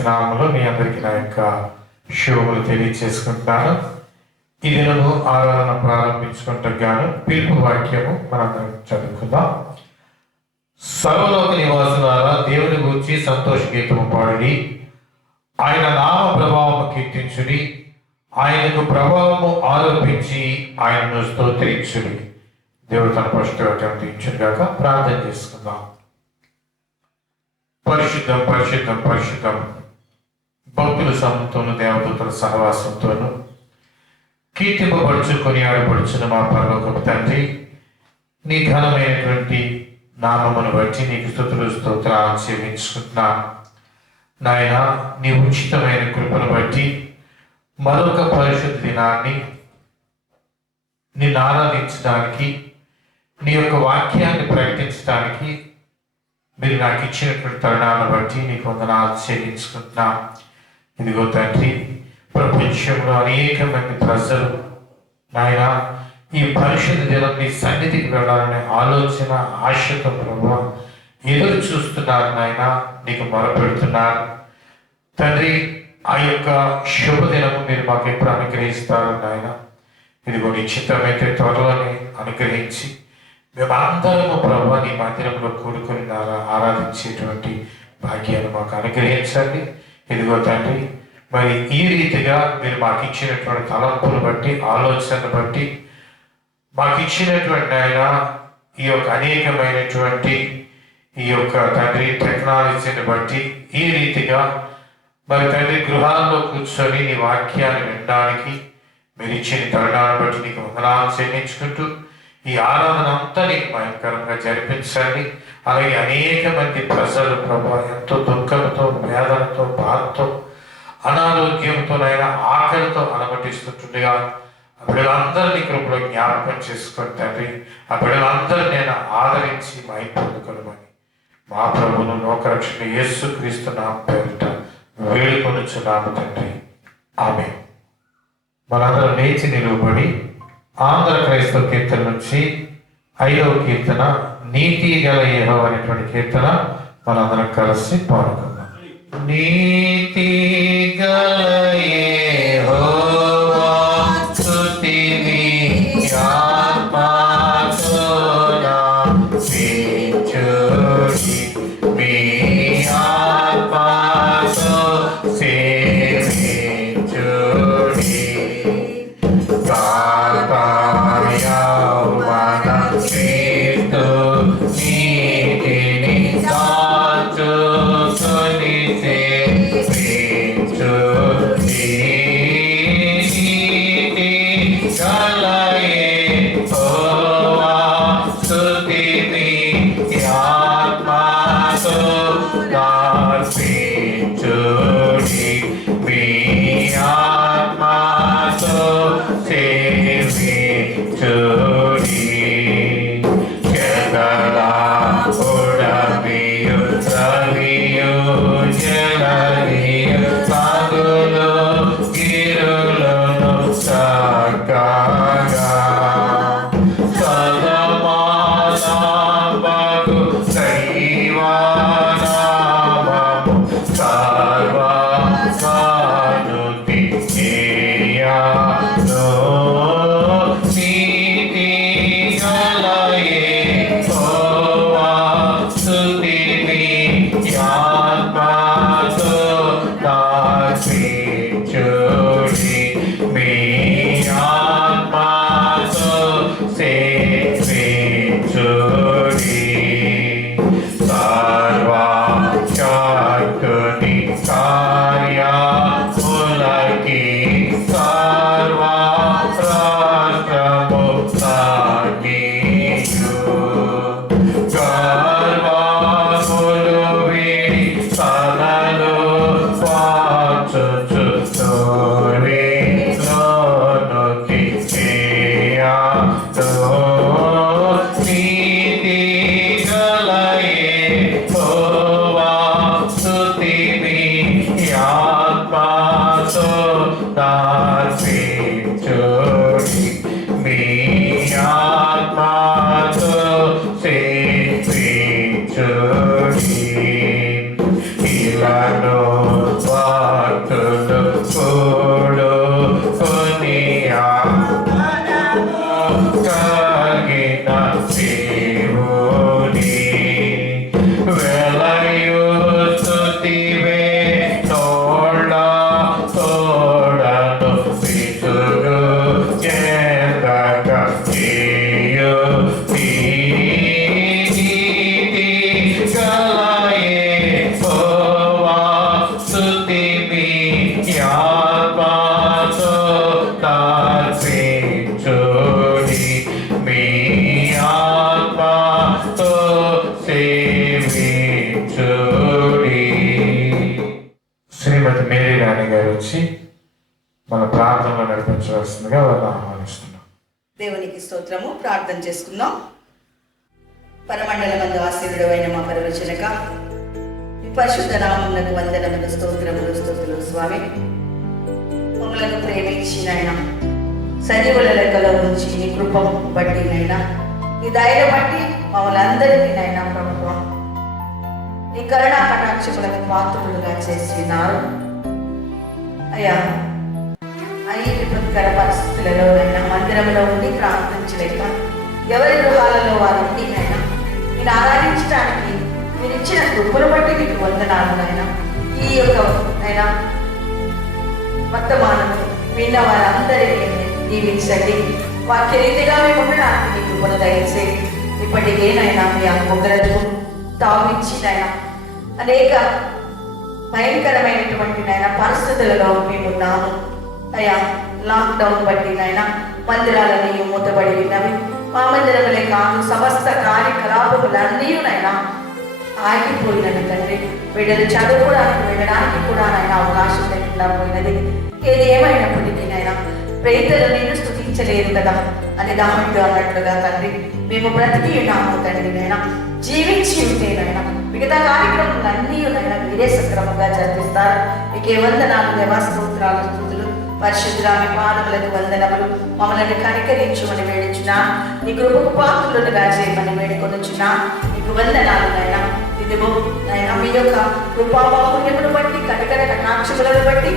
యేసుక్రీస్తు నామములో మీ అందరికీ నా యొక్క శుభములు తెలియజేసుకుంటున్నాను. ఈ దినము ఆరాధన ప్రారంభించుకుంటూ గాను పిలుపు వాక్యము మనందరం చదువుకుందాం. సర్వలోక నివాసులారా, దేవుని గూర్చి సంతోష గీతము పాడి ఆయన నామ ప్రభావము కీర్తించుడి, ఆయనకు ప్రభావము ఆరోపించి ఆయనను స్తోత్రించుడి. దేవుడు తన పరుషుగాక ప్రార్థన చేసుకుందాం. పరిశుద్ధం పరిశుద్ధం పరిశుద్ధం, భక్తుల సమూహంతోనూ దేవదూతల సహవాసంతోనూ కీర్తింపబడుచుకొని ఆడబడుచున్న మా పరలోకపు తండ్రి, నీ ఘనమైనటువంటి నామమును బట్టి నీకు స్తుతులు స్తోత్రాలు చెల్లించుకుంటున్నాను. నాయన, నీ ఉచితమైన కృపను బట్టి మరొక పరిశుద్ధ దినాన్ని నిన్ను ఆరాధించడానికి, నీ యొక్క వాక్యాన్ని ప్రకటించడానికి మీరు నాకు ఇచ్చినటువంటి తరుణాన్ని బట్టి నీకు వందనాలు చెల్లించుకుంటున్నాను. ఇదిగో తండ్రి, ప్రపంచంలో అనేక మంది ప్రజలు నాయన ఈ పరిశుద్ధ దినం నీ సన్నిధికి వెళ్ళాలనే ఆలోచన ఆశతో ప్రభు ఎదురు చూస్తున్నారు. నాయన, నీకు మొరపెడుతున్నారు తండ్రి. ఆ యొక్క శుభదినము మీరు మాకు ఎప్పుడు అనుగ్రహిస్తారు నాయన. ఇదిగో నీ చిత్తమైతే త్వరలోనే అనుగ్రహించి మేమందరము ప్రభు నీ మందిరంలో కూడుకొని ఆరాధించేటువంటి భాగ్యాన్ని మాకు అనుగ్రహించండి. ఇదిగో తండ్రి, మరి ఈ రీతిగా మీరు మాకు ఇచ్చినటువంటి తలంపులు బట్టి, ఆలోచనను బట్టి, మాకు ఇచ్చినటువంటి ఆయన ఈ యొక్క అనేకమైనటువంటి ఈ యొక్క తండ్రి టెక్నాలజీని బట్టి ఈ రీతిగా మరి తండ్రి గృహాల్లో కూర్చొని నీ వాక్యాన్ని వినడానికి మీరు ఇచ్చిన తరుణాన్ని బట్టి నీకు వందనాలు చెల్లించుకుంటూ ఈ ఆరాధన అంతా నీకు భయంకరంగా జరిపించండి. అలాగే అనేక మంది ప్రజలు ప్రభు ఎంతో దుఃఖంతో, వేదనతో, బాధతో, అనారోగ్యంతోనైనా ఆకలితో అలమటిస్తుండగా ఆ బిడ్డలందరినీ కృపలో జ్ఞాపకం చేసుకొని తండ్రి, ఆ బిడ్డలందరూ నేను ఆదరించి మై పొందుకొనమని మా ప్రభువును లోకరక్షణ యేసుక్రీస్తు నామ పేరిట వేడుకొనుచున్నాము తండ్రి, ఆమేన్. మనందరం లేచి నిలువబడి ఆంధ్ర క్రైస్తవ కీర్తన నుంచి 5వ కీర్తన, నీతి గల యెహోవా అనేటువంటి కీర్తన మనందరం కలిసి పాడుకుందాం. నీతి గల యెహోవా స్తుతిని ఆత్మతో నార్పించుడి, మీ ఆత్మతో సేవించుడి. యౌవన క్రీస్తు నీతిని దాచుకొని సేవించుడి. నీతి గల యెహోవా స్తుతిని ఆత్మతో నార్పించుడి, మీ ఆత్మతో సేవించుడి. జగలా రాణి గారు వచ్చి మన ప్రార్థనలో నడిపించవలసిందిగా వారిని ఆహ్వానిస్తున్నాం. దేవునికి స్తోత్రము. ప్రార్థన చేసుకుందాం. పరమండలమందు ఆశీర్వైన మా పరవచనక మీ పరిశుద్ధ నామమునకు వందనములు, స్తోత్రములు, స్తుతులు స్వామి. మమ్మలను ప్రేమించిన ఆయన సజీవుల లెక్కలో ఉంచి నీ కృప బట్టి నైనా, నీ దయను బట్టి మమ్మల్ని అందరికీ నైనా ప్రభుత్వం నీ కరుణా కటాక్షములకు పాత్రులుగా చేస్తున్నారు అయ్యా. ఈ విపత్కర పరిస్థితులలో నైనా మందిరంలో ఉండి ప్రార్థించలేక ఎవరి గృహాలలో వారు ఉండి నైనా నేను ఆరాధించడానికి మీరు ఇచ్చిన కృపను బట్టి మీకు వందనాలు నాయన. ఈ యొక్క నైనా వర్తమానం విన్న వారందరినీ దీవించండి. వాక్య రీతిగా మేము ఉండడానికి మీ కృపను దయచేసి ఇప్పటికేనైనా మీ ఆ పొగరకు తావించినైనా అనేక భయంకరమైనటువంటి నైనా పరిస్థితులలో మేమున్నాము అయ్యా. లాక్డౌన్ బట్టి నైనా మందిరాలన్నీ మూతబడి ఉన్నవి. మా మందిరములే కాదు, సమస్త కార్యకలాపములన్నీ నైనా ఆగిపోయినవి తండ్రి. బిడ్డలు చదువుకోవడానికి వెళ్ళడానికి కూడా నైనా అవకాశం లేకుండా పోయినది. ఏది ఏమైనప్పటికీ నైనా ప్రేతలు నేను స్తుతించలేదు కదా అని దామంటూ అన్నట్లుగా తండ్రి మేము బ్రతికి ఉన్నాము తండ్రి నైనా. జీవించి ఉంటేనైనా మిగతా కార్యక్రమాలన్నీ నైనా మీరే సక్రమంగా జరిపిస్తారు. మీకే వందనాలు, దేవాస్తోత్రాలు, స్తుతులు. పరిశుద్ధుల మీ పాదములకు వందనములు. మమ్మల్ని కనికరించుమని వేడుచున్నా, నీ కృపకు పాత్రులుగా చేయమని వేడుకొనుచున్నా. నీకు వందనాలు నాయనా. ఇదిగో నాయనా మీ యొక్క కృపాబాహుల్యమును బట్టి, కనికర కటాక్షములను బట్టి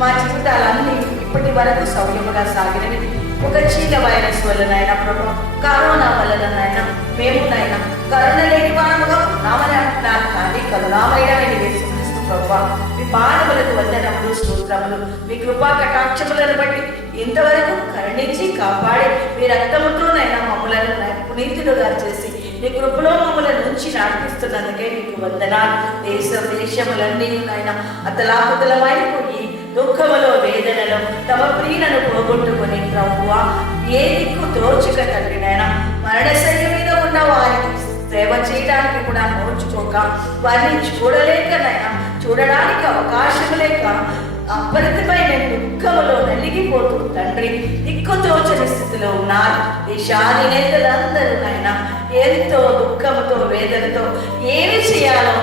మా జీవితాలన్నీ ఇప్పటి వరకు సౌర్యముగా సాగినవి. ఒక చీల వైరస్ వల్ల నాయన ప్రభు, కరోనా వలన నాయన మేము నాయన కరుణ లేని వారముగా ఉన్నామని అంటున్నారు. కానీ కరుణామయుడమైన యేసుక్రీస్తు ప్రభు మీ పాదములకు వందనములు, స్తోత్రములు. మీ కృపా కటాక్షములను బట్టి ఇంతవరకు కరుణించి కాపాడి మీ రక్తముతోనైనా మమ్మలను పునీతులుగా చేసి నీ కృపలో మమ్మల్ని నుంచి నడిపిస్తున్నందుకే మీకు వందనాలు. దేశములన్నీ నాయన అతలాకుతలమైపోయి దుఃఖములో, వేదనలో తమ ప్రియులను పోగొట్టుకుని ప్రభువా ఏ దిక్కు తోచుక తండ్రి నాయన మరణశైలి మీద ఉన్న వారికి సేవ చేయడానికి కూడా నోచుకోక, వారిని చూడలేకనైనా చూడడానికి అవకాశం లేక అపరితమైన దుఃఖములో నలిగిపోతూ తండ్రి దిక్కుతోచని స్థితిలో ఉన్నారు. దేశాది నేతలందరూ అయినా ఎంతో దుఃఖముతో, వేదనతో ఏమి చేయాలో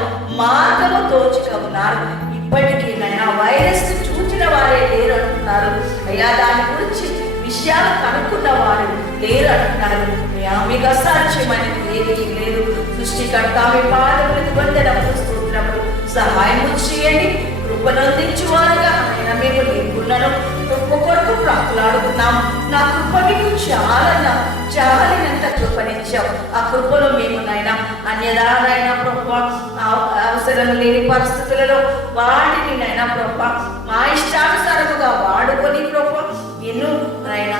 మార్గము తోచుక ఉన్నారు. ఇప్పటికీ నైనా వైరస్ చూచిన వారే లేరు అంటున్నారు అయ్యా. దాని గురించి విషయాలు కనుక్కున్న వారు లేరు అంటున్నారు. మీకు అసాధ్యమైనది ఏది లేదు. సృష్టికర్త మీ పాదములకు వందనములు, స్తోత్రములు. సహాయం చేయండి. కృపనందించువారుగా ఆయన మేము నీకున్నాను. కృప కొరకు ప్రాకులాడుతున్నాం. నా కృప మీకు చాలినంత కృపనిచ్చావు. ఆ కృపలో మేము నాయన అన్యదానైనా ప్రభు అవసరం లేని పరిస్థితులలో వాటిని నైనా ప్రభు మా ఇష్టానుసారముగా వాడుకొని ప్రభు ఎన్నో నైనా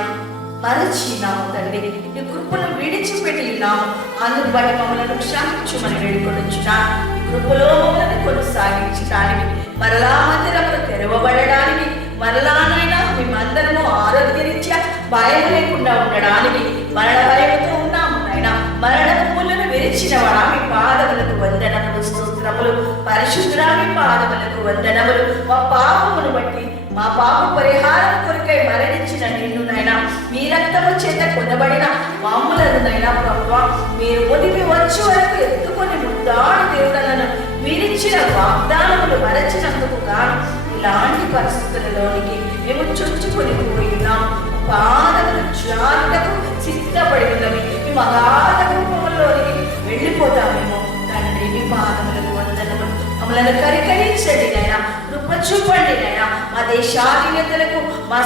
మరచినాము తండ్రి. నీ కృపను విడిచిపెట్టి ఉన్నాము. అందుకు బట్టి మమ్మల్ని క్షమించుమని వేడుకొనుచున్నా. ఈ కృపలో మమ్మల్ని కొనసాగించడానికి, మరలా మందిరములు తెరవబడడానికి, మరలానైనా మేమందరము ఆరోగ్యరీత్యా భయం లేకుండా ఉండడానికి, మరణ భయముతో ఉన్నాము నైనా మరణపు ముళ్ళను విరిచిన వాడా మీ పాదములకు వందనములు, స్తోత్రములు. పరిశుద్ధుడా మీ పాదములకు వందనములు. మా పాపమును బట్టి, మా పాప పరిహారం కొరకై మరణించిన నిన్ను నైనా మీ రక్తము చేత కొనబడిన మామూలను నైనా ప్రభువా మీరు ఒదిగి వచ్చే వరకు ఎత్తుకొని ముద్దాడు దేవుడలను మీరిచ్చిన వాగ్దానములు మరచినందుకు గాను ఇలాంటి పరిస్థితులలోనికి మేము చొచ్చుకొని పోయినాం. పాదములు జాగ్రత్తకు సిద్ధపడి ఉన్నవి. మీ మగాధ రూపంలోనికి వెళ్ళిపోతామేమో తండ్రి. మీ పాదములకు వందనములు. మమ్మల్ని కరికరించండి నైనా, కృప చూపండి నైనా. మా దేశాధినేతలకు, మా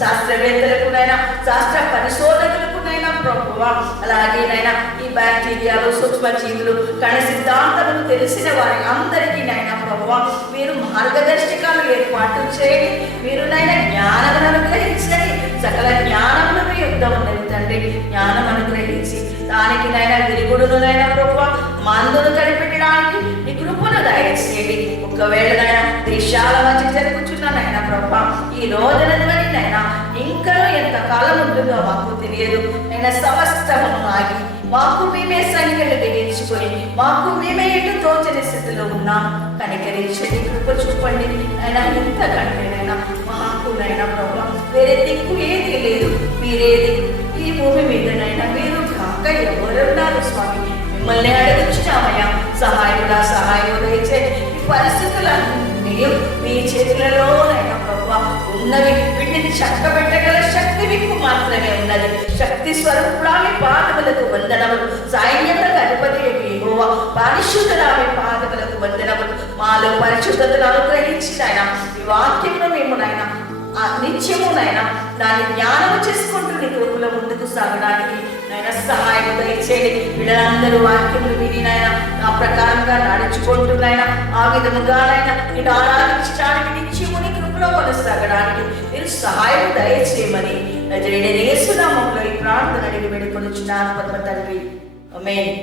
శాస్త్రవేత్తలకు నైనా, శాస్త్ర పరిశోధకులకు నైనా ప్రభువా, అలాగే నైనా ఈ బ్యాక్టీరియాలు, సూక్ష్మజీవులు, కణ సిద్ధాంతములు తెలిసిన వారి అందరికీ నైనా ప్రభువా మీరు మార్గదర్శకాలు ఏర్పాటు చేయండి. మీరు నైనా జ్ఞానమును అనుగ్రహించండి. సకల జ్ఞానములను యుద్ధం ఉన్నది తండ్రి. జ్ఞానం అనుగ్రహించి దానికి నైనా విరుగుడును నైనా ప్రభువా మందును కనిపెట్టడానికి నీ కృపను దయచేయండి. ఒకవేళ నైనా దేశాల మధ్య జరుగుతున్నానైనా ప్రభా ఈ రోజునైనా ఇంకా ఎంత కాలం ఉంటుందో మాకు తెలియదు. నేను సమస్తమును ఆగి మాకు మేమే సంఖ్యలు బిగించుకొని మాకు మేమే ఎటు తోచని స్థితిలో ఉన్నాం. కనికరించండి, కృప చూపండి అయినా, ఇంతకంటేనైనా మాకు నైనా ప్రభా వేరే దిక్కు ఏది లేదు. మీరేది ఈ భూమి మీదనైనా మీరు కాక ఎవరున్నారు స్వామి? మిమ్మల్ని అడుగుచున్నామయ్యా, సహాయకుడా సహాయం దయచేయండి. ఈ పరిస్థితులన్నీ మీ చేతులలోనైనా ప్రభా ఉన్నవి. వీటిని చక్కబెట్టగల శక్తి మీకు మాత్రమే ఉన్నది. శక్తి స్వరూపుడా మీ పాదములకు వందనములు. సైన్యములకు అధిపతి యెహోవా పరిశుద్ధుడా మీ పాదములకు వందనములు. మాలో పరిశుద్ధతను అనుగ్రహించిన ఆయన ఈ వాక్యమును మేము నాయన నిత్యమునైనా దాన్ని జ్ఞానము చేసుకుంటూ నీ కృపలో ముందుకు సాగడానికి నాయన సహాయం దయచేయండి. వీళ్ళందరూ వాక్యములు విని నాయన ఆ ప్రకారంగా నడుచుకుంటున్నాయన ఆ విధముగానైనా నేను ఆరాధించడానికి నిత్యము నీ కృపలో కొనసాగడానికి మీరు సహాయం దయచేయమని నజరేయుడైన యేసు నామములో ఈ ప్రార్థన అడిగి వేడుకొనుచున్నాను పరమ తండ్రి, ఆమేన్.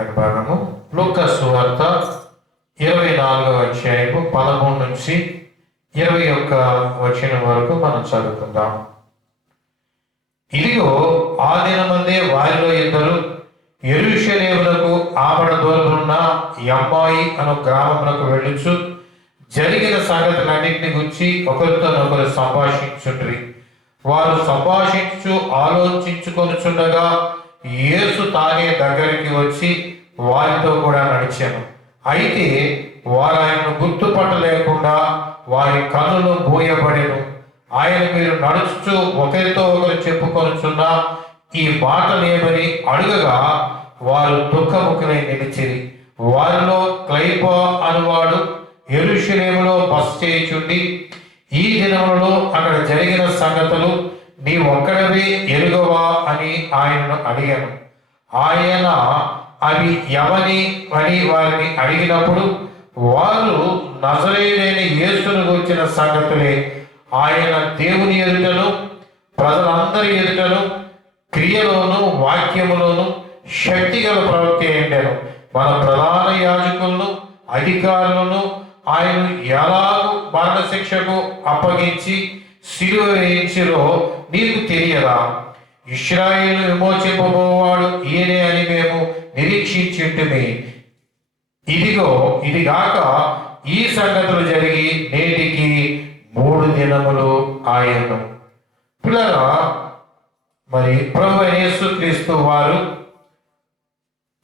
చదివిన భాగము లూకా సువార్త 24వ అధ్యాయము 13 నుంచి 21 వచనం వరకు మనం చదువుకుందాం. ఇదిగో ఆ దినమందే వారిలో ఇద్దరు యెరూషలేమునకు ఆమడ దూరమున్న యమ్మాయి అను గ్రామమునకు వెళ్ళుచు జరిగిన సంగతులన్నింటిని గురించి ఒకరితోనొకరు సంభాషించుండ్రి. వారు సంభాషించు ఆలోచించుకొనుచుండగా యేసు తానే దగ్గరికి వచ్చి వారితో కూడా నడిచాను. అయితే వారు ఆయనను గుర్తుపట్టలేకుండా వారి కన్నులు మూయబడెను. ఆయన మీరు నడుచుచు ఒకరితో ఒకరు చెప్పుకొనుచున్న ఈ మాటలేమని అడుగగా వారు దుఃఖముఖులై నిలిచిరి. వారిలో క్లైపా అనువాడు యెరూషలేములో బస చేయుచుండి ఈ దినములలో అక్కడ జరిగిన సంగతులు నీ ఒక్కడవే ఎరుగవా అని ఆయనను అడిగాను. ఆయన అవి ఎవని అని వారిని అడిగినప్పుడు వారు నజరేయుడైన యేసును గురించిన సంగతులే. ఆయన దేవుని ఎదుటను ప్రజలందరి ఎదుటను క్రియలోను వాక్యములోను శక్తిగల ప్రవక్త అయ్యాను. మన ప్రధాన యాజకులను అధికారులను ఆయన ఎలాగూ మరణశిక్షకు అప్పగించి సిలువ వేయించిరో నీకు తెలియదా? ఇశ్రాయేలు విమోచింపబోవాడు ఈయనే అని మేము నిరీక్షించుంటిమి. ఇదిగో ఇదిగాక ఈ సంగతులు జరిగి నేటికి 3 దినములు ఆయను. పిల్లరా, మరి ప్రభువైన యేసుక్రీస్తు వారు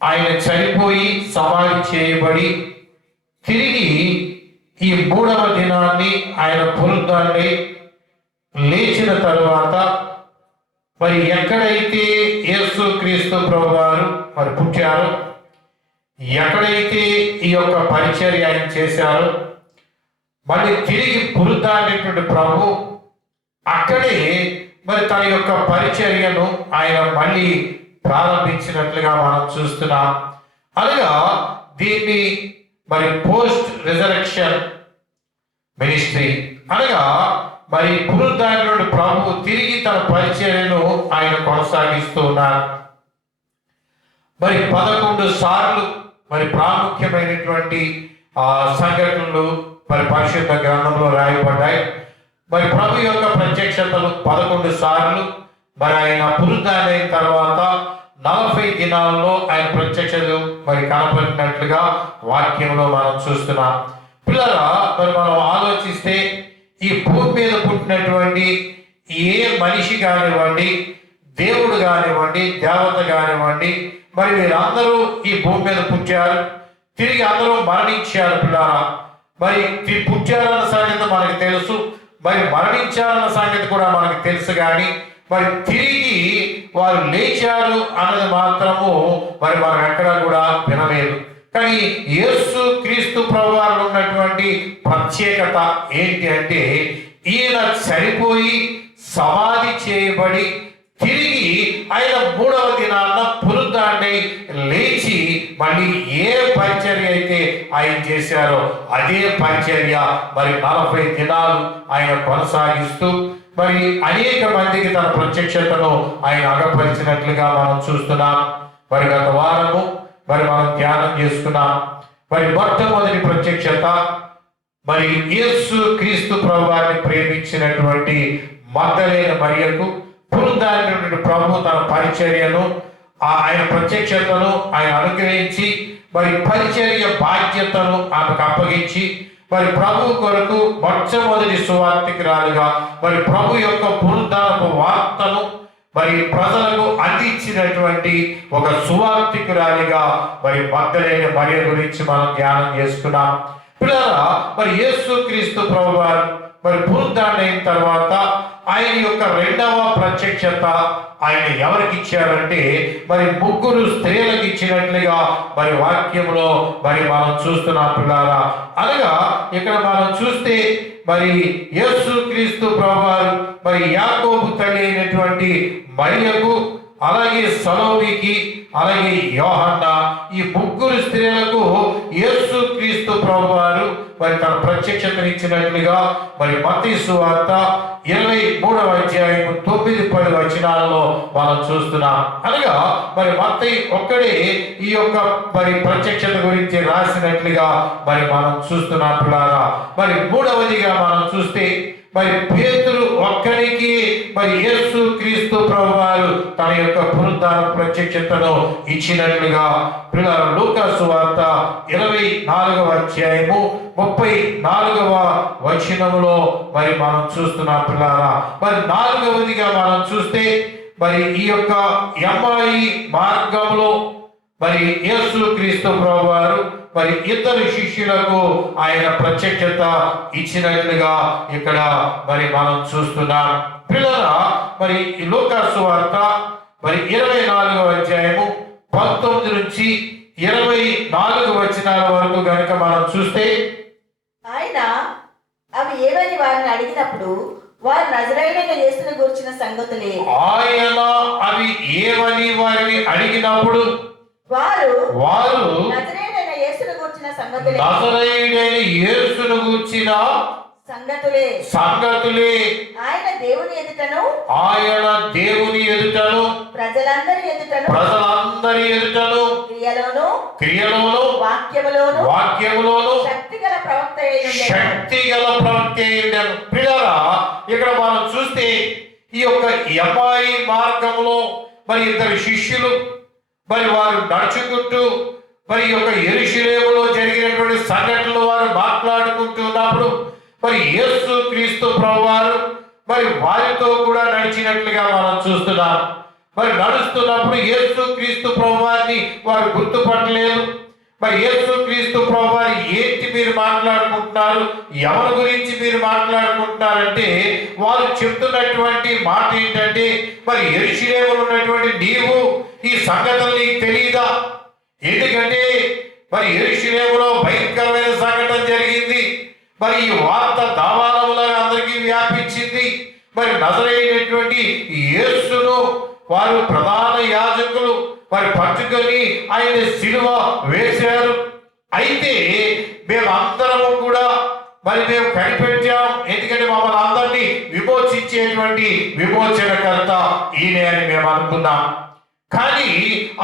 ఆయన చనిపోయి సమాధి చేయబడి తిరిగి ఈ 3వ దినాన్ని ఆయన పునరుద్ధాన్ని లేచిన తరువాత మరి ఎక్కడైతే యేసుక్రీస్తు ప్రభువారు మరి పుట్టారో, ఎక్కడైతే ఈ యొక్క పరిచర్య ఆయన చేశారో, మళ్ళీ తిరిగి పునరుద్ధానటువంటి ప్రభు అక్కడే మరి తన యొక్క పరిచర్యను ఆయన మళ్ళీ ప్రారంభించినట్లుగా మనం చూస్తున్నాం. అనగా దీన్ని మరి పోస్ట్ రిజరెక్షన్ మినిస్ట్రీ అనగా మరి పునరుద్ధానటువంటి ప్రభు తిరిగి తన పరిచర్యను ఆయన కొనసాగిస్తూ ఉన్నారు. మరి 11 సార్లు మరి ప్రాముఖ్యమైనటువంటి సంఘటనలు మరి పరిశుద్ధ గ్రంథంలో రాయబడ్డాయి. మరి ప్రభు యొక్క ప్రత్యక్షతలు 11 సార్లు. మరి ఆయన పునరుద్ధానైన తర్వాత 40 దినాల్లో ఆయన ప్రత్యక్షతలు మరి కనపడినట్లుగా వాక్యంలో మనం చూస్తున్నాం. పిల్లరా, మరి మనం ఆలోచిస్తే ఈ భూమి మీద పుట్టినటువంటి ఏ మనిషి కానివ్వండి, దేవుడు కానివ్వండి, దేవత కానివ్వండి, మరి వీరందరూ ఈ భూమి మీద పుట్టారు, తిరిగి అందరూ మరణించారు. పిల్లరా, మరి పుట్టారన్న సంగతి మనకు తెలుసు, మరి మరణించారన్న సంగతి కూడా మనకు తెలుసు. కానీ మరి తిరిగి వారు లేచారు అన్నది మాత్రము మరి మనం ఎక్కడా కూడా వినలేదు. కానీ యేసు క్రీస్తు ప్రభువారిలో ఉన్నటువంటి ప్రత్యేకత ఏంటి అంటే, ఈయన చనిపోయి సమాధి చేయబడి తిరిగి ఆయన 3వ దినాన పునరుద్ధాన్ని లేచి మళ్ళీ ఏ పరిచర్య అయితే ఆయన చేశారో అదే పరిచర్య మరి 40 దినాలు ఆయన కొనసాగిస్తూ మరి అనేక మందికి తన ప్రత్యక్షతను ఆయన అగపరిచినట్లుగా మనం చూస్తున్నాం. మరి గత వారము మరి మనం ధ్యానం చేసుకున్నాం. మరి మొట్టమొదటి ప్రత్యక్షత మరి యేసు క్రీస్తు ప్రభువారిని ప్రేమించినటువంటి మగ్దలేన మరియకు పునరుద్ధానమైనటువంటి ప్రభు తన పరిచర్యను ఆయన ప్రత్యక్షతను ఆయన అనుగ్రహించి మరి పరిచర్య బాధ్యతను ఆమెకు అప్పగించి మరి ప్రభు కొరకు మొట్టమొదటి సువార్తికురాలుగా మరి ప్రభు యొక్క పునరుద్ధానపు వార్తను మరి ప్రజలకు అందించినటువంటి ఒక సువార్తికురాలిగా మరి మగ్దలేన మరియ గురించి మనం ధ్యానం చేసుకున్నాం. పిల్లరా, మరి యేసు క్రీస్తు ప్రభువారు మరి పునరుద్ధానైన తర్వాత ఆయన యొక్క 2వ ప్రత్యక్షత ఆయన ఎవరికి ఇచ్చారంటే మరి 3 స్త్రీలకు ఇచ్చినట్లుగా మరి వాక్యంలో మరి మనం చూస్తున్నాం. పిల్లారా, అనగా ఇక్కడ మనం చూస్తే మరి యేసు క్రీస్తు ప్రభువారు మరి యాకోబు తల్లి అయినటువంటి మరియకు అలాగే సలోమికి, అలాగే యోహన్న, ఈ ముగ్గురు స్త్రీలకు యేసు క్రీస్తు ప్రభువారు మరి తన ప్రత్యక్షతను ఇచ్చినట్లుగా మరి మత్తయి సువార్త 23వ అధ్యాయం 9-10 వచనాలలో మనం చూస్తున్నాం. అనగా మరి మత్తయి ఒక్కడే ఈ యొక్క మరి ప్రత్యక్షత గురించి రాసినట్లుగా మరి మనం చూస్తున్నాం పిల్లారా. మరి మూడవదిగా మనం చూస్తే మరి పేతురు ఒక్కరికి మరి యేసు క్రీస్తు ప్రభువారు తన యొక్క పునరుద్ధాన ప్రత్యక్షతను ఇచ్చినట్లుగా పిల్లలు లూకా సువార్త 24వ అధ్యాయము 34వ వచనములో మరి మనం చూస్తున్నాం పిల్లారా. మరి నాలుగవదిగా మనం చూస్తే మరి ఈ యొక్క ఎమ్మాయి మార్గంలో మరి యేసు క్రీస్తు ప్రభువారు మరి ఇద్దరు శిష్యులకు ఆయన ప్రత్యక్షత ఇచ్చినట్లుగా ఇక్కడ మరి మనం చూస్తున్నాం పిల్లరా. మరి లూకా సువార్త మరి 24వ అధ్యాయము 19 నుంచి 24 వచనాల వరకు గనుక మనం చూస్తే, ఆయన అవి ఏవని వారిని అడిగినప్పుడు వారు నజరేయుడైన యేసును గూర్చిన సంగతులే. ఆయన అవి ఏవని వారిని అడిగినప్పుడు వారు నజరేయుడైన యేసును గూర్చిన సంగతులే, నజరేయుడైన యేసును గూర్చిన సంగతులే, ఆయన దేవుని ఎదుటను ప్రజలందరి ఎదుటను క్రియలోను వాక్యములోను శక్తిగల ప్రవక్త అయ్యుండెను. పిల్లరా, ఇక్కడ మనం చూస్తే ఈ యొక్క ఎమ్మాయి మార్గంలో మరి ఇద్దరు శిష్యులు మరి వారు నడుచుకుంటూ మరి యొక్క యెరూషలేములో జరిగినటువంటి సంఘటనలు వారు మాట్లాడుకుంటున్నప్పుడు మరి యేసు క్రీస్తు ప్రభువారు మరి వారితో కూడా నడిచినట్లుగా మనం చూస్తున్నాం. మరి నడుస్తున్నప్పుడు యేసు క్రీస్తు ప్రభువారిని వారు గుర్తుపట్టలేదు. మరి యేసు క్రీస్తు ప్రభువారు ఏంటి మీరు మాట్లాడుకుంటున్నారు, ఎవరి గురించి మీరు మాట్లాడుకుంటున్నారంటే వారు చెప్తున్నటువంటి మాట ఏంటంటే, మరి యెరూషలేములో ఉన్నటువంటి నీవు ఈ సంగతులు నీకు తెలియదా? ఎందుకంటే మరి యెరూషలేములో భయంకరమైన సంఘటన జరిగింది. మరి ఈ వార్త దావానములా అందరికీ వ్యాపించింది. మరి నజరేయుడైనటువంటి యేసును వారు ప్రధాన యాజకులు మరి పట్టుకొని ఆయన సిలువ వేశారు. అయితే మేమందరము కూడా మరి మేము కనిపెట్టాం, ఎందుకంటే మమ్మల్ని అందరినీ విమోచించేటువంటి విమోచనకర్త ఈయనే అని మేము అనుకున్నాం. కానీ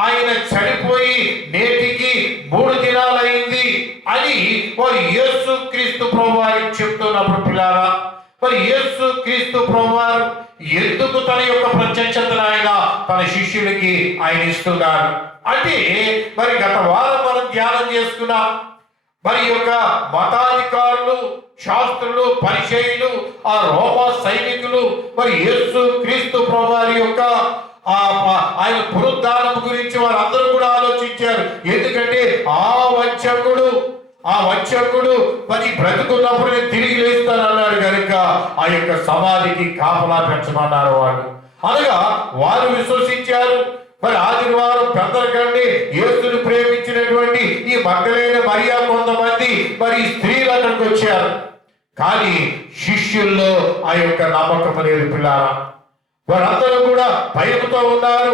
ఆయన చనిపోయి నేటికి 3 దినాలైంది అని వారు యేసు క్రీస్తు ప్రభువారికి చెప్తున్నప్పుడు పిల్లారా, మరి యేసు క్రీస్తు ప్రభువారు ఎందుకు తన యొక్క ప్రత్యక్షతను ఆయన తన శిష్యులకి ఆయన ఇస్తున్నారు అంటే, మరి గత వారం మనం ధ్యానం చేసుకున్నాం. మరి యొక్క మతాధికారులు, శాస్త్రులు, పరిచయులు, ఆ రోమా సైనికులు మరి యేసు క్రీస్తు ప్రభువారి యొక్క ఆయన పునరుద్ధానం గురించి వారందరూ కూడా ఆలోచించారు. ఎందుకంటే ఆ వంచకుడు మరి బ్రతుకున్నప్పుడు నేను తిరిగి లేస్తానన్నాడు కనుక ఆ యొక్క సమాధికి కాపలా పెంచమన్నారు వాళ్ళు. అనగా వారు విశ్వసించారు. మరి ఆదివారం పెద్దలకండి యేసును ప్రేమించినటువంటి ఈ మగ్దలేన మరియా కొంతమంది మరి స్త్రీలు అక్కడికి వచ్చారు. కానీ శిష్యుల్లో ఆ యొక్క నమ్మకం లేదు పిల్లారా. వారందరూ కూడా భయంతో ఉన్నారు,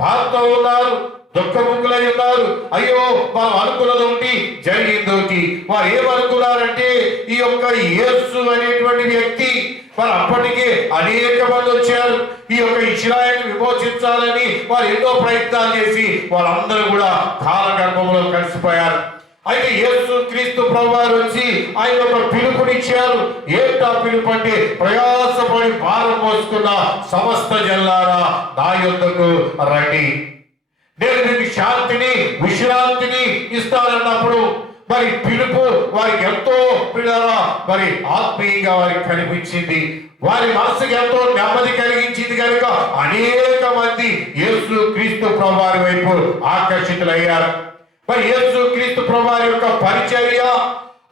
బాధతో ఉన్నారు, దుఃఖముఖులై ఉన్నారు. అయ్యో మనం అనుకున్నది ఒకటి, జరిగింది ఒకటి. వారు ఏమనుకున్నారంటే ఈ యొక్క యేసు అనేటువంటి వ్యక్తి వారు అప్పటికే అనేక మంది వచ్చారు. ఈ యొక్క ఇశ్రాయేలును విమోచించాలని వారు ఎన్నో ప్రయత్నాలు చేసి వాళ్ళందరూ కూడా కాలగర్భంలో కలిసిపోయారు. అయితే యేసు క్రీస్తు ప్రభువారు వచ్చి ఆయన ఒక పిలుపునిచ్చారు. ఏంటా పిలుపు అంటే, ప్రయాసపడి భారం మోసుకున్న సమస్త జనులారా నా యొద్దకు రండి, నేను మీకు శాంతిని విశ్రాంతిని ఇస్తానన్నప్పుడు మరి పిలుపు వారికి ఎంతో పిల్లరా మరి ఆత్మీయంగా వారికి కనిపించింది. వారి మనసుకి ఎంతో నెమ్మది కలిగించింది కనుక అనేక మంది యేసు క్రీస్తు ప్రభువారి వైపు ఆకర్షితులయ్యారు. మరి యేసు క్రీస్తు ప్రభువారి యొక్క పరిచర్య,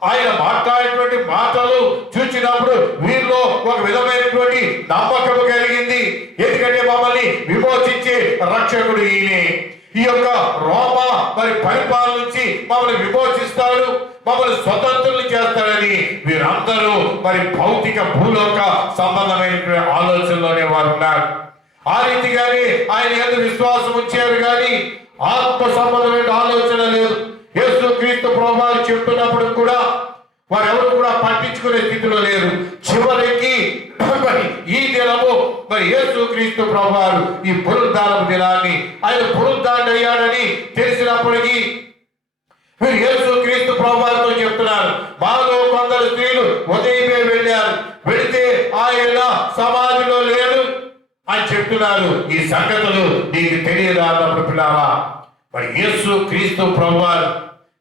ఆయన మాట్లాడేటువంటి మాటలు చూసినప్పుడు వీరిలో ఒక విధమైనటువంటి నమ్మకం కలిగింది. ఎందుకంటే మమ్మల్ని విమోచించే రక్షకుడు ఈయనే. ఈ యొక్క రోమా మరి పరిపాలన నుంచి మమ్మల్ని విమోచిస్తాడు, మమ్మల్ని స్వతంత్రులు చేస్తాడని వీరందరూ మరి భౌతిక భూలోక సంబంధమైనటువంటి ఆలోచనలోనే వారు ఉన్నారు. ఆ రీతిగానే ఆయన యందు విశ్వాసం ఉంచారు కానీ ఆత్మ సంబంధమైన ఆలోచన లేదు. యేసు క్రీస్తు ప్రభువారు చెప్తున్నప్పుడు కూడా వారెవరు కూడా పట్టించుకునే స్థితిలో లేరు. చివరికి మరి ఈ దినము మరి యేసు క్రీస్తు ప్రభువారు ఈ పునరుద్ధానపు దినాన్ని ఆయన పునరుద్ధారణ అయ్యాడని తెలిసినప్పటికీ మీరు యేసు క్రీస్తు ప్రభువారితో చెప్తున్నారు, మాలో కొందరు స్త్రీలు ఉదయమే వెళ్ళారు, వెళితే ఆయన సమాధిలో లేడు అని చెప్తున్నారు. ఈ సంగతులు నీకు తెలియదా అన్నప్పుడు పిల్లారా, మరి యేసు క్రీస్తు ప్రభువారు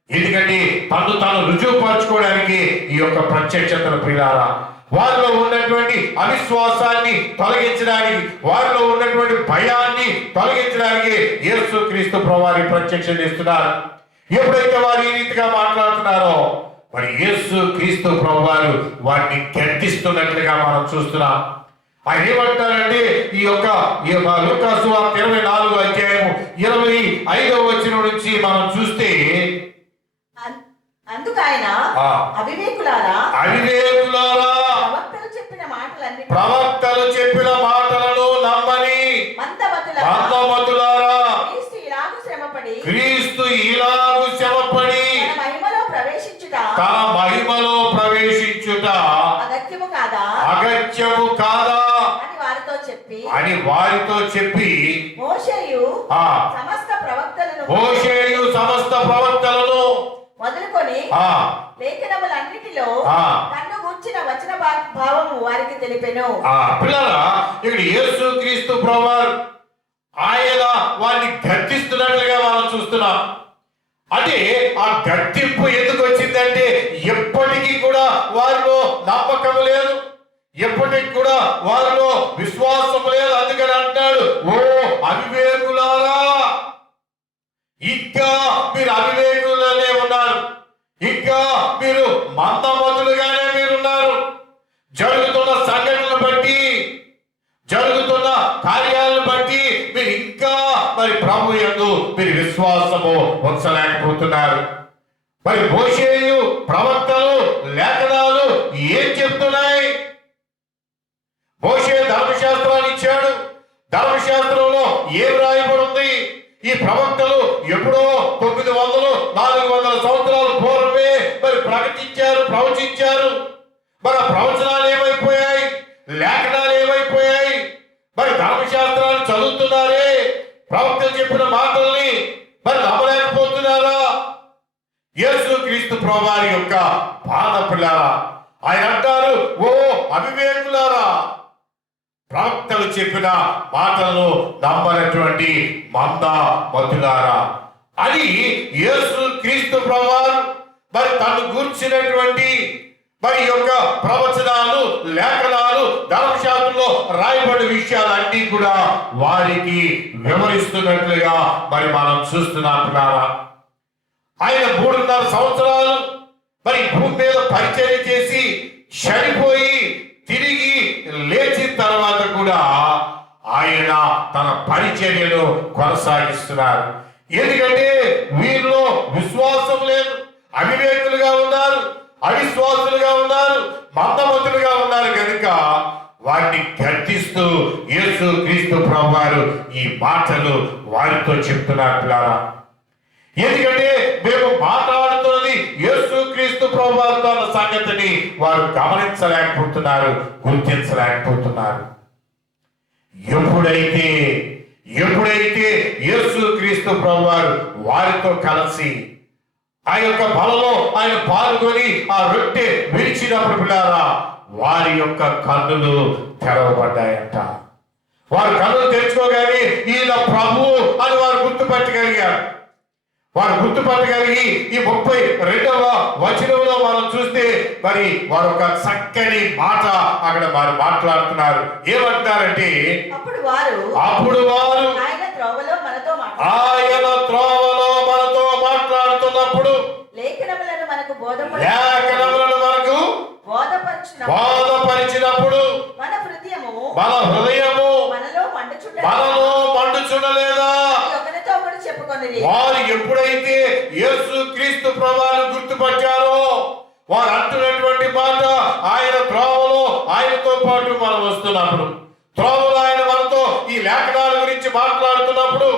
ఎందుకంటే తను తాను రుజువుపరచుకోవడానికి ఈ యొక్క ప్రత్యక్షతను పిల్లారా, వారిలో ఉన్నటువంటి అవిశ్వాసాన్ని తొలగించడానికి, వారిలో ఉన్నటువంటి భయాన్ని తొలగించడానికి యేసు క్రీస్తు ప్రభువారి ప్రత్యక్షం చేస్తున్నారు. ఎప్పుడైతే వారు ఈ రీతిగా మాట్లాడుతున్నారో మరి యేసు క్రీస్తు ప్రభువారు వారిని గద్దిస్తున్నట్లుగా మనం చూస్తున్నాం. ఆయన ఏమంటారంటే ఈ లూకా సువార్త 24వ అధ్యాయము 25వ వచనం నుంచి మనం చూస్తే, అందుకు ఆయన అవివేకులారా ప్రవక్తలు చెప్పిన మాటలను నమ్మని మందమతులారా, క్రీస్తు ఇలాగు శ్రమపడి తన మహిమలో ప్రవేశించుట అగత్యము కాదా అని వారితో చెప్పి మోషేయు సమస్త ప్రవక్తలను మొదలుకొని లేఖనములన్నిటిలో తన్ను గూర్చిన వచన భావము వారికి తెలిపెను. పిల్లరా, ఇక్కడ యేసు క్రీస్తు ప్రభువారు ఆయన వారిని గద్దిస్తున్నట్లుగా మనం చూస్తున్నాం. అంటే ఆ గద్దింపు ఎందుకు వచ్చిందంటే ఎప్పటికీ కూడా వారిలో నమ్మకం లేదు, ఎప్పటికి కూడా వారిలో విశ్వాసం లేదు. అందుకని అంటాడు, ఓ అవివేకులారా, ఇంకా మీరు అవివేకులనే ఉన్నారు, ఇంకా మీరు మందమతులుగానే మీరున్నారు. జరుగుతున్న సంఘటనలు బట్టి, జరుగుతున్న కార్యాలను బట్టి మీరు ఇంకా మరి ప్రభు యందు మీరు విశ్వాసము ఉంచలేకపోతున్నారు. మరి మోషేయు ప్రవక్తలు లేఖనాలు ఏం చెప్తున్నాయి? మోషే ధర్మశాస్త్రాన్ని ఇచ్చాడు. ధర్మశాస్త్రంలో ఏం రాయబడి ఉంది? ఈ ప్రవక్తలు ఎప్పుడో 900-400 సంవత్సరాల పూర్వమే మరి ప్రవచించారు. మరి ప్రవచనాలు ఏమైపోయాయి? లేఖనాలు ఏమైపోయాయి? మరి ధర్మశాస్త్రాన్ని చదువుతున్నారే, ప్రవక్తలు చెప్పిన మాటల్ని మరి నమ్మలేకపోతున్నారా? యేసు క్రీస్తు ప్రభువారి యొక్క బాధ పిల్లారా, ఆయన అంటారు, ఓ అవివేకులారా, ప్రవక్తలు చెప్పిన మాటలను నమ్మనటువంటి మందమతులారా అని యేసు క్రీస్తు ప్రభువారు మరి తను గూర్చినటువంటి మరి యొక్క ప్రవచనాలు, లేఖనాలు, ధర్మశాస్త్రంలో రాయబడి విషయాలన్నీ కూడా వారికి వివరిస్తున్నట్లుగా మరి మనం చూస్తున్నాం పిల్లారా. ఆయన 3.5 సంవత్సరాలు మరి భూమి మీద పరిచర్య చేసి చనిపోయి తిరిగి లేచిన తర్వాత కూడా ఆయన తన పరిచర్యను కొనసాగిస్తున్నారు. ఎందుకంటే వీరిలో విశ్వాసం లేదు, అవివేకులుగా ఉన్నారు, అవిశ్వాసులుగా ఉన్నారు, మందమతులుగా ఉన్నారు కనుక వారిని గద్దిస్తూ యేసు క్రీస్తు ప్రభువారు ఈ మాటలు వారితో చెప్తున్నారు పిల్లారా. ఎందుకంటే మేము మాట్లాడుతున్నది యేసు క్రీస్తు ప్రభువారితో అన్న సంగతిని వారు గమనించలేకపోతున్నారు, గుర్తించలేకపోతున్నారు. ఎప్పుడైతే యేసు క్రీస్తు ప్రభువారు వారితో కలిసి ఆ యొక్క బలలో ఆయన పాల్గొని ఆ రొట్టె విరిచినప్పుడు పిల్లారా, వారి యొక్క కన్నులు తెరవబడ్డాయంట. వారు కన్నులు తెరుచుకోగానే ఈయన ప్రభువు అని వారు గుర్తుపట్టగలిగారు. వారు గుర్తుపట్టగలిగి ఈ 32వ వచనంలో మనం చూస్తే మరి వారు ఒక చక్కని మాట అక్కడ వారు మాట్లాడుతున్నారు. ఏమంటారంటే, అప్పుడు వారు ఆయన త్రోవలో మనతో మాట్లాడుతున్నప్పుడు లేఖనములను మనకు బోధపరిచినప్పుడు మన హృదయము మనలో మండుచుండలేదా? వారు ఎప్పుడైతే యేసు క్రీస్తు ప్రభువును గుర్తుపట్టారో వారు అంటున్నటువంటి మాట, ఆయన త్రోవలో ఆయనతో పాటు మనం వస్తున్నప్పుడు, త్రోవలో ఆయన మనతో ఈ లేఖనాల గురించి మాట్లాడుతున్నప్పుడు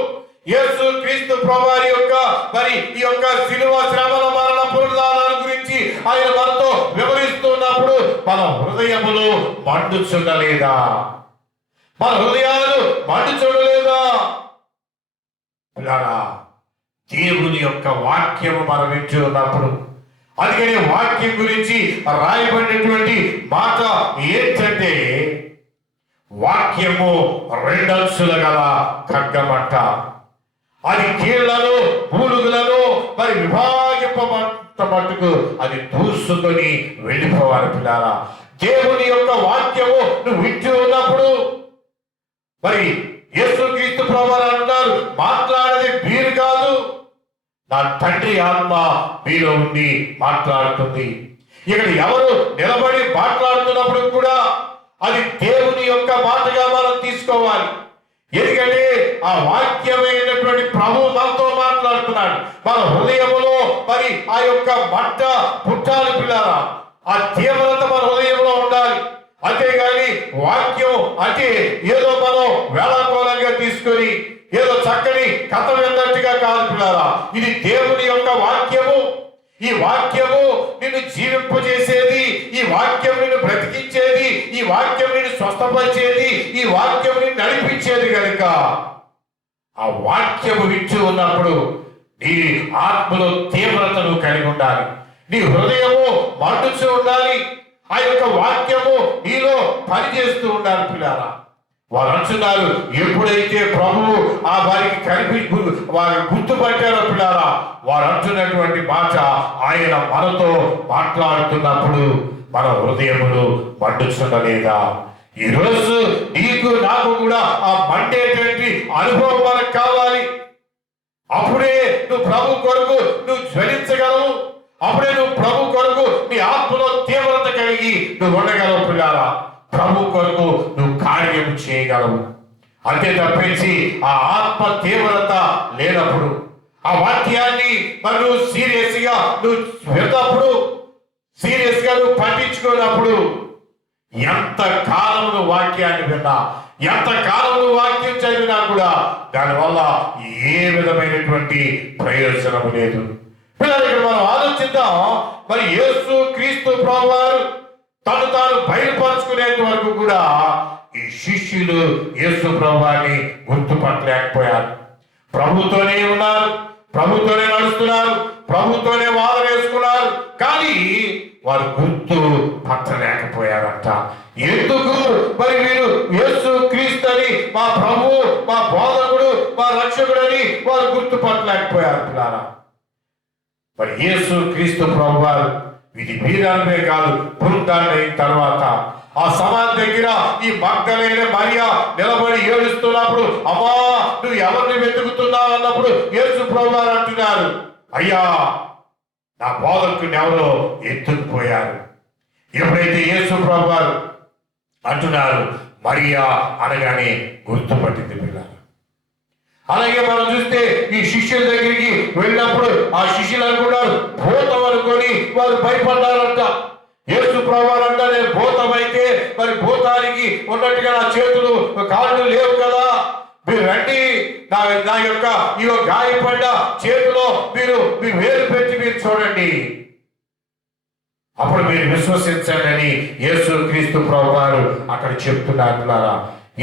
యేసు క్రీస్తు ప్రభువారి యొక్క మరి ఈ యొక్క శిలువ శ్రమల మరణ పునరుద్ధానాల గురించి ఆయన మనతో వివరిస్తున్నప్పుడు మన హృదయములు మండుచుండలేదా? మన హృదయాలు మండుచుండలేదా? పిల్లారా, దేవుని యొక్క వాక్యము మనం వింటూ ఉన్నప్పుడు, అందుకని వాక్యం గురించి రాయబడినటువంటి మాట ఏంటంటే, వాక్యము రెండంచుల గల ఖడ్గమంట, అది కీళ్లను పూలుగులను మరి విభాగింపమంత మట్టుకు అది దూసుకొని వెళ్ళిపోవాలి. పిల్లారా, దేవుని యొక్క వాక్యము నువ్వు వింటూ ఉన్నప్పుడు మరి యేసుక్రీస్తు ప్రభువారు అంటారు, మాట్లాడేది మీరు కాదు, నా తండ్రి ఆత్మ మీలో ఉండి మాట్లాడుతుంది. ఇక్కడ ఎవరు నిలబడి మాట్లాడుతున్నప్పుడు కూడా అది దేవుని యొక్క మాటగా మనం తీసుకోవాలి. ఎందుకంటే ఆ వాక్యమైనటువంటి ప్రభు మనతో మాట్లాడుతున్నాడు. మన హృదయములో మరి ఆ యొక్క మంట పుట్టాలి. పిల్లారా, ఆ తీవ్రత మన హృదయంలో ఉండాలి. అంతేగాని వాక్యం అంటే ఏదో మనం వేళాకోళంగా తీసుకొని ఏదో చక్కని కథ విన్నట్టుగా కాదు. పిల్లారా, ఇది దేవుని యొక్క వాక్యము. ఈ వాక్యము నిన్ను జీవింపజేసేది, ఈ వాక్యం నిన్ను బ్రతికించేది, ఈ వాక్యం నిన్ను స్వస్థపరిచేది, ఈ వాక్యం నిన్ను నడిపించేది కనుక ఆ వాక్యము వింటూ ఉన్నప్పుడు నీ ఆత్మలో తీవ్రతను కలిగి ఉండాలి. నీ హృదయము మండుచూ ఉండాలి. ఆ యొక్క వాక్యము నీలో పనిచేస్తూ ఉండాలి. పిల్లారా, వారు అంటున్నారు, ఎప్పుడైతే ప్రభువు ఆ వారికి వారు గుర్తుపట్టారో పిల్లారా, వారు అంటున్నటువంటి మాట ఆయన మనతో మాట్లాడుతున్నప్పుడు మన హృదయములు మండుచుండలేదా? ఈరోజు నీకు నాకు కూడా ఆ మండేటువంటి అనుభవం మనకు కావాలి. అప్పుడే నువ్వు ప్రభు కొరకు నువ్వు జ్వలించగలవు. అప్పుడే నువ్వు ప్రభు కొరకు నీ ఆత్మలో తీవ్రత కలిగి నువ్వు ఉండగలవు. పిల్లారా, ప్రభు కొరకు నువ్వు కార్యం చేయగలవు. అంతే తప్పించి ఆ ఆత్మ తీవ్రత లేనప్పుడు, ఆ వాక్యాన్ని మరి నువ్వు సీరియస్గా నువ్వు విన్నప్పుడు, సీరియస్గా నువ్వు పట్టించుకున్నప్పుడు, ఎంత కాలం నువ్వు వాక్యాన్ని విన్నా, ఎంత కాలం నువ్వు వాక్యం చదివినా కూడా దానివల్ల ఏ విధమైనటువంటి ప్రయోజనము లేదు. పిల్లలు, ఇక్కడ మనం ఆలోచిద్దాం. మరి యేసు క్రీస్తు ప్రభువారు తను తాను బయలుపరుచుకునేంత వరకు కూడా ఈ శిష్యులు యేసు ప్రభువారిని గుర్తుపట్టలేకపోయారు. ప్రభుతోనే ఉన్నారు, ప్రభుతోనే నడుస్తున్నారు, ప్రభుతోనే వాదన వేసుకున్నారు, కానీ వారు గుర్తు పట్టలేకపోయారంట. ఎందుకు? మరి వీరు యేసు క్రీస్తుని మా ప్రభువు, మా బోధకుడు, మా రక్షకుడని వారు గుర్తుపట్టలేకపోయారు. పిల్లారా, మరి యేసు క్రీస్తు ప్రభువారు ఇది వీరాలమే కాదు, పునరుద్ధరణ అయిన తర్వాత ఆ సమాధి దగ్గర ఈ మగ్దలేనే మరియా నిలబడి ఏడుస్తున్నప్పుడు, అమ్మా నువ్వు ఎవరిని వెతుకుతున్నావు అన్నప్పుడు యేసు ప్రభువారు అంటున్నారు, అయ్యా నా బోధకుడిని ఎవరో ఎత్తుకుపోయారు. ఎప్పుడైతే యేసు ప్రభువారు అంటున్నారు, మరియా అనగానే గుర్తుపట్టింది. పిల్లలు, అలాగే మనం చూస్తే ఈ శిష్యుల దగ్గరికి వెళ్ళినప్పుడు ఆ శిష్యులు అనుకున్నారు భూతం అనుకొని వారు భయపడ్డారంట. యేసు ప్రభువారు అంట, నేను భూతం అయితే మరి భూతానికి ఉన్నట్టుగా నా చేతులు కాళ్ళు లేవు కదా, మీరు రండి, నా యొక్క ఈ గాయపడ్డ చేతిలో మీరు మీ వేలు పెట్టి మీరు చూడండి, అప్పుడు మీరు విశ్వసించండి అని యేసు క్రీస్తు ప్రభువారు అక్కడ చెప్తున్నారు.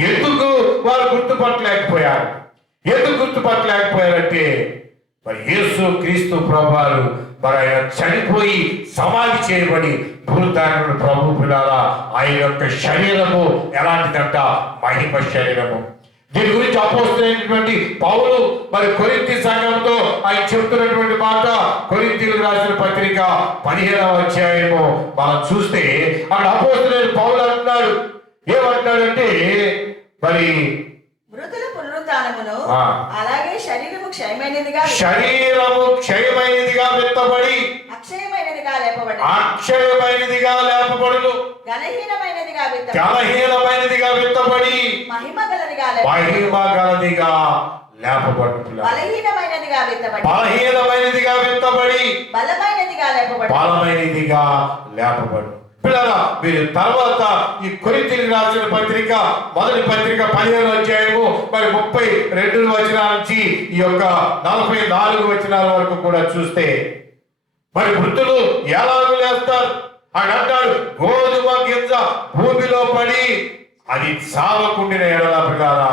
ఎందుకు వారు గుర్తుపట్టలేకపోయారు? ఎందుకు గుర్తుపట్టలేకపోయారంటే మరి యేసు క్రీస్తు ప్రభువారు మరి ఆయన చనిపోయి సమాధి చేయబడి పునరుద్ధరణ ప్రభు. పిల్లారా, ఆయన యొక్క శరీరము ఎలాంటిదంట? మహిమ శరీరము. దీని గురించి అపోస్తలుడైనటువంటి పౌలు మరి కొరింథీ సంఘంతో ఆయన చెప్తున్నటువంటి మాట, కొరింథీయులకు రాసిన పత్రిక 15వ అధ్యాయము మనం చూస్తే అక్కడ అపోస్తలుడైన పౌలు అంటున్నాడు, ఏమంటున్నాడంటే మరి మృతుల పునరుత్థానమును అలాగే శరీరము క్షయమైనదిగా విత్తబడి అక్షయమైనదిగా లేపబడును, ఘనహీనమైనదిగా విత్తబడి మహిమ గలదిగా లేపబడును, బలహీనమైనదిగా విత్తబడి బలమైనదిగా లేపబడును. పిల్లరా, మీరు తర్వాత ఈ కొరింథీయులకు రాసిన పత్రిక మొదటి పత్రిక 15వ అధ్యాయము మరి 32 వచనాల నుంచి ఈ యొక్క 44 వచనాల వరకు కూడా చూస్తే మరి మృతులు ఎలాగూ లేస్తారు అని అంటాడు. గోధుమ గింజ భూమిలో పడి అది చావకుండిన ఎడల పిల్లారా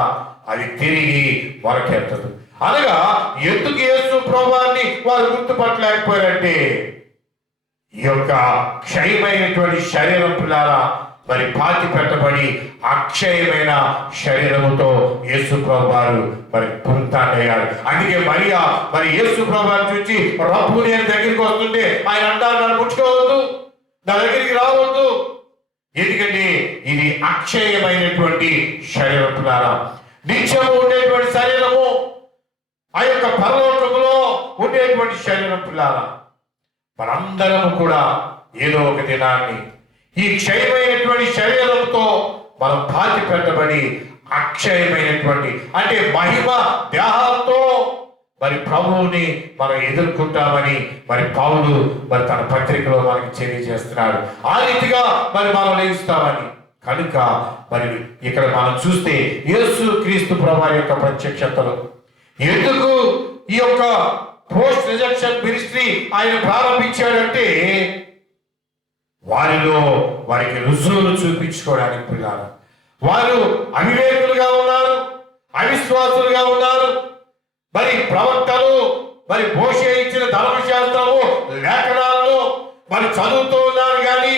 అది తిరిగి మొలకెత్తదు. అనగా ఎందుకు యేసు ప్రభువాన్ని వారు గుర్తుపట్టలేకపోయారంటే ఈ యొక్క క్షయమైనటువంటి శరీరం పిల్లారా మరి పాతి పెట్టబడి అక్షయమైన శరీరముతో యేసు ప్రభువారు మరి పునరుత్థానమయ్యారు. అందుకే మరియా మరి యేసు ప్రభువారిని చూసి రబ్బు నేను దగ్గరికి వస్తుంటే ఆయన అంటారు, నన్ను ముట్టుకోవద్దు, నా దగ్గరికి రావద్దు, ఎందుకంటే ఇది అక్షయమైనటువంటి శరీరం పిల్లారా, నిత్యము ఉండేటువంటి శరీరము, ఆ యొక్క పరలోకములో ఉండేటువంటి శరీరం పిల్లారా. మనందరము కూడా ఏదో ఒక దినాన్ని ఈ క్షయమైనటువంటి శరీరంతో మనం పాతి పెట్టబడి అక్షయమైనటువంటి అంటే మహిమ దేహాలతో మరి ప్రభువుని మనం ఎదుర్కొంటామని మరి పౌలు మరి తన పత్రికలో మనకి తెలియజేస్తున్నాడు. ఆ రీతిగా మరి మనం లేస్తామని కనుక మరి ఇక్కడ మనం చూస్తే యేసు క్రీస్తు ప్రభువు యొక్క ప్రత్యక్షతలు ఎందుకు ఈ యొక్క పోస్ట్ రిజెక్షన్ మినిస్ట్రీ ఆయన ప్రారంభించాడంటే వారికి రుజువులు చూపించుకోవడానికి పిల్లలు. వారు అవివేకులుగా ఉన్నారు, అవిశ్వాసులుగా ఉన్నారు. మరి ప్రవక్తలు మరి మోషే ఇచ్చిన ధర్మశాస్త్రము లేఖనాలను మరి చదువుతూ ఉన్నారు, కానీ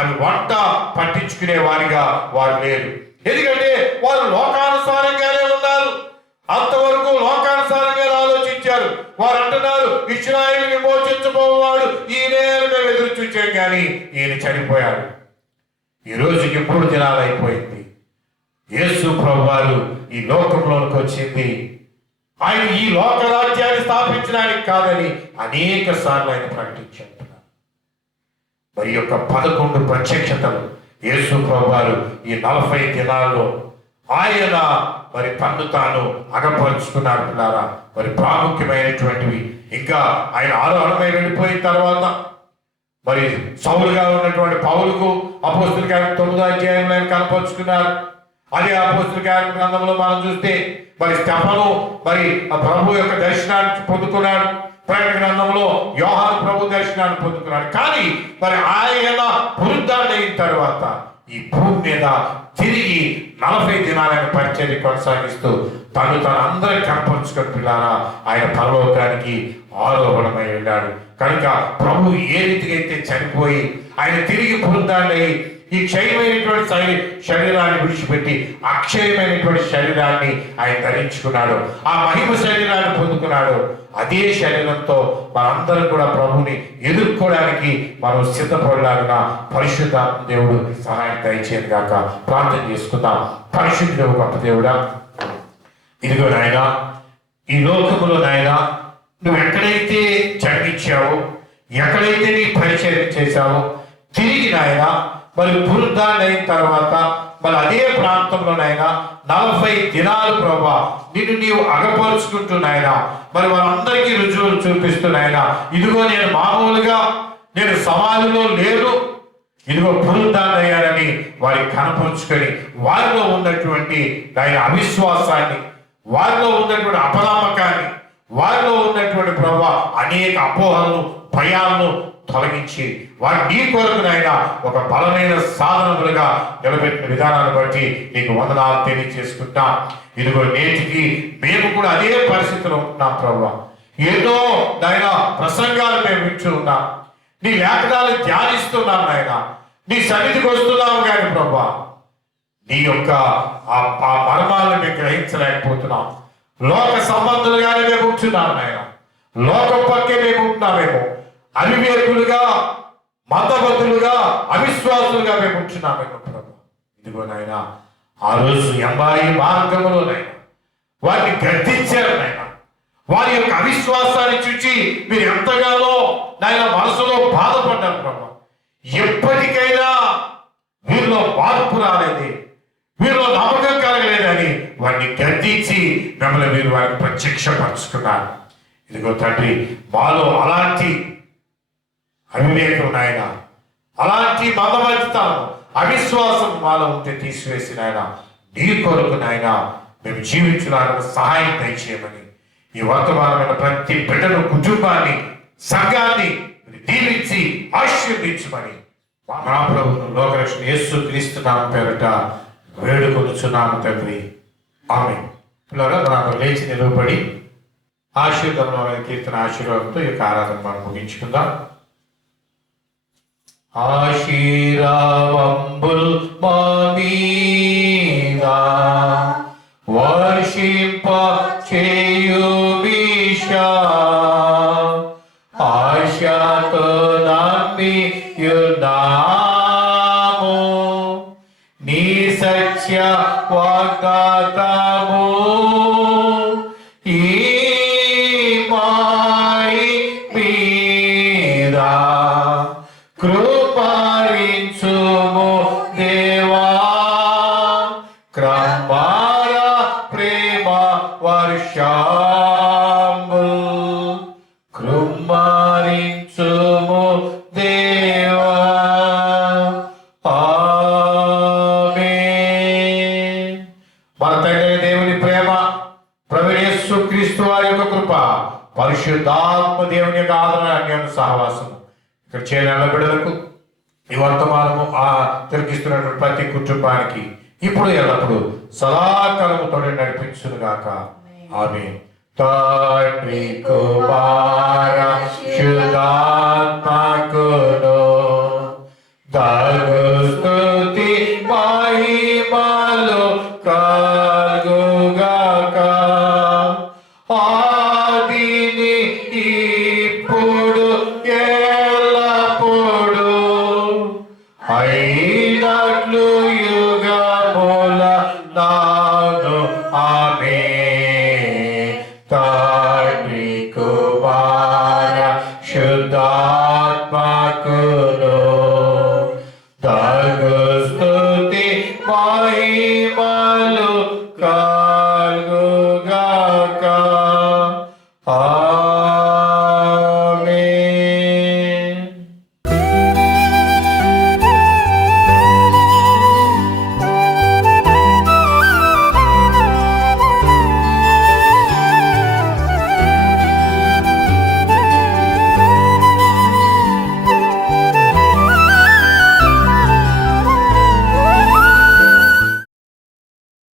అవి వంట పట్టించుకునే వారిగా వారు లేరు. ఎందుకంటే వారు లోకానుసారంగానే ఉన్నారు. అంతవరకు లోకానుసారంగా ఆలోచించారు. వారు అంటున్నారు, ఇశ్రాయేలు విమోచించబోవాడు ఈయనే మేము ఎదురు చూచాం, కానీ ఈయన చనిపోయాడు. ఈ రోజుకి 3 దినాలు అయిపోయింది. యేసు ప్రభువారు ఈ లోకంలోకి వచ్చింది ఆయన ఈ లోక రాజ్యాన్ని స్థాపించడానికి కాదని అనేక సార్లు ఆయన ప్రకటించారు. మరి యొక్క 11 ప్రత్యక్షతలు యేసు ప్రభువారు ఈ 40 దినాల్లో ఆయన మరి తన్ను తాను అగపరుచుకున్నారు పిల్లారా. మరి ప్రాముఖ్యమైనటువంటివి ఇంకా ఆయన ఆరోహణమై వెళ్ళిపోయిన తర్వాత మరి సౌలుగా ఉన్నటువంటి పౌలుకు అపోస్తలుల కార్యం 9వ అధ్యాయంలో ఆయన కనపరుచుకున్నారు. అదే అపోస్తలుల కార్యం గ్రంథంలో మనం చూస్తే మరి స్టెఫను మరి ఆ ప్రభు యొక్క దర్శనాన్ని పొందుకున్నాడు. ప్రకటన గ్రంథంలో యోహాను ప్రభు దర్శనాన్ని పొందుకున్నాడు. కానీ మరి ఆయన పునరుద్ధరణైన తర్వాత ఈ భూమి మీద తిరిగి 40 దినాలను పరిచర్య కొనసాగిస్తూ తను అందరి కనపరుచుకొని పిల్లారా ఆయన పరలోకానికి ఆరోహణమై వెళ్ళాడు. కనుక ప్రభు ఏ రీతిగా అయితే చనిపోయి ఆయన తిరిగి పునరుద్ధరణై ఈ క్షయమైనటువంటి శరీరాన్ని విడిచిపెట్టి అక్షయమైనటువంటి శరీరాన్ని ఆయన ధరించుకున్నాడు, ఆ మహిమ శరీరాన్ని పొందుకున్నాడు. అదే శరీరంతో మనందరం కూడా ప్రభుని ఎదుర్కోవడానికి మనం సిద్ధపడలాగా పరిశుద్ధాత్మ దేవుడు సహాయం దయచేయను గాక. ప్రార్థన చేసుకుందాం. పరిశుద్ధ గొప్ప దేవుడా, ఇదిగో నాయన ఈ లోకములో నాయన నువ్వు ఎక్కడైతే జన్మించావో, ఎక్కడైతే నీ పరిచయం చేశావో, తిరిగి నాయన మరి పునరుద్ధరణ అయిన తర్వాత మరి అదే ప్రాంతంలోనైనా 40 దినాలు ప్రభా నిన్ను నీవు అగపరుచుకుంటున్నాయన మరి వాళ్ళందరికీ రుజువులు చూపిస్తున్నాయన. ఇదిగో నేను మామూలుగా నేను సమాధిలో లేను, ఇదిగో పునరుద్ధరణ అయ్యానని వారికి కనపరుచుకొని వారిలో ఉన్నటువంటి ఆయన అవిశ్వాసాన్ని, వారిలో ఉన్నటువంటి అపనమ్మకాన్ని, వారిలో ఉన్నటువంటి ప్రభా అనేక అపోహలను, భయాలను తొలగించి వారి నీ కొరకునైనా ఒక బలమైన సాధనములుగా నిలబెట్టిన విధానాన్ని బట్టి నీకు వందనాలు తెలియజేసుకుంటాం. ఇదిగో నేటికి మేము కూడా అదే పరిస్థితిలో ఉంటున్నాం ప్రభా. ఎన్నో నాయన ప్రసంగాలు మేము వింటూ ఉన్నాం, నీ లేఖనాలు ధ్యానిస్తున్నాం నాయన, నీ సన్నిధికి వస్తున్నాము, కానీ ప్రభా నీ యొక్క ఆ మర్మాలను మేము గ్రహించలేకపోతున్నాం. లోక సంబంధులుగానే మేము ఉంటున్నాం నాయన, లోకం పక్కే మేము ఉంటున్నామేమో, అవివేకులుగా, మతబద్ధులుగా, అవిశ్వాసులుగా మేము ఉంటున్నామేమో ప్రభు. ఇదిగో నాయన ఆ రోజు ఎంబాయి మార్గములోనైనా వారిని గద్దించారు నాయన. వారి యొక్క అవిశ్వాసాన్ని చూచి మీరు ఎంతగానో నాయన మనసులో బాధపడ్డారు ప్రభు. ఎప్పటికైనా వీరిలో మార్పు రాలేదు, వీరిలో నమ్మకం కలగలేదని వారిని గద్దించి మిమ్మల్ని మీరు వారిని ప్రత్యక్షపరుచుకున్నారు. ఇదిగో తండ్రి, మాలో అలాంటి అవివేకం నాయన, అలాంటి మతమతితనం, అవిశ్వాసం మాలో ఉంటే తీసివేసి నాయన నీ కొరకు నాయన మేము జీవించడానికి సహాయం దయచేయమని ఈ వర్తమానమైన ప్రతి బిడ్డను, కుటుంబాన్ని, సంఘాన్ని దీవించి ఆశీర్వదించమని మా ప్రభువును లోకరక్షణ యేసు క్రీస్తు నామం పేరట వేడుకొనుచున్నాము తండ్రి, ఆమేన్. పిల్లరా, మనం లేచి నిలవబడి ఆశీర్వాదమైన కీర్తన ఆశీర్వాదంతో ఈ యొక్క ఆరాధన మనం ముగించుకుందాం. ఆశీర్వాదంబుల్ మా మీద వర్షింప చేయుమీశా, ఆశతో నమ్మియున్నాము నీ సత్య వాగ్దానము. ఈ మాయి మీద కృపరించుము దేవా, క్రమార ప్రేమ వర్షంబు కృమ్మరించుము దేవా, ఆమేన్. మన తండ్రి దేవుని ప్రేమ, ప్రభువైన యేసు క్రీస్తు వారి యొక్క కృప, పరిశుద్ధాత్మ దేవుని యొక్క ఆదరణ, అన్యోన్య సహవాసము ఇక్కడ చేరిన బిడ్డలకు, ఈ వర్తమానము తిరిగిస్తున్నటువంటి ప్రతి కుటుంబానికి ఇప్పుడు ఎల్లప్పుడు సదాకాలము తోడి నడిపించును గాక, ఆమేన్. తండ్రి కుమార శుద్ధ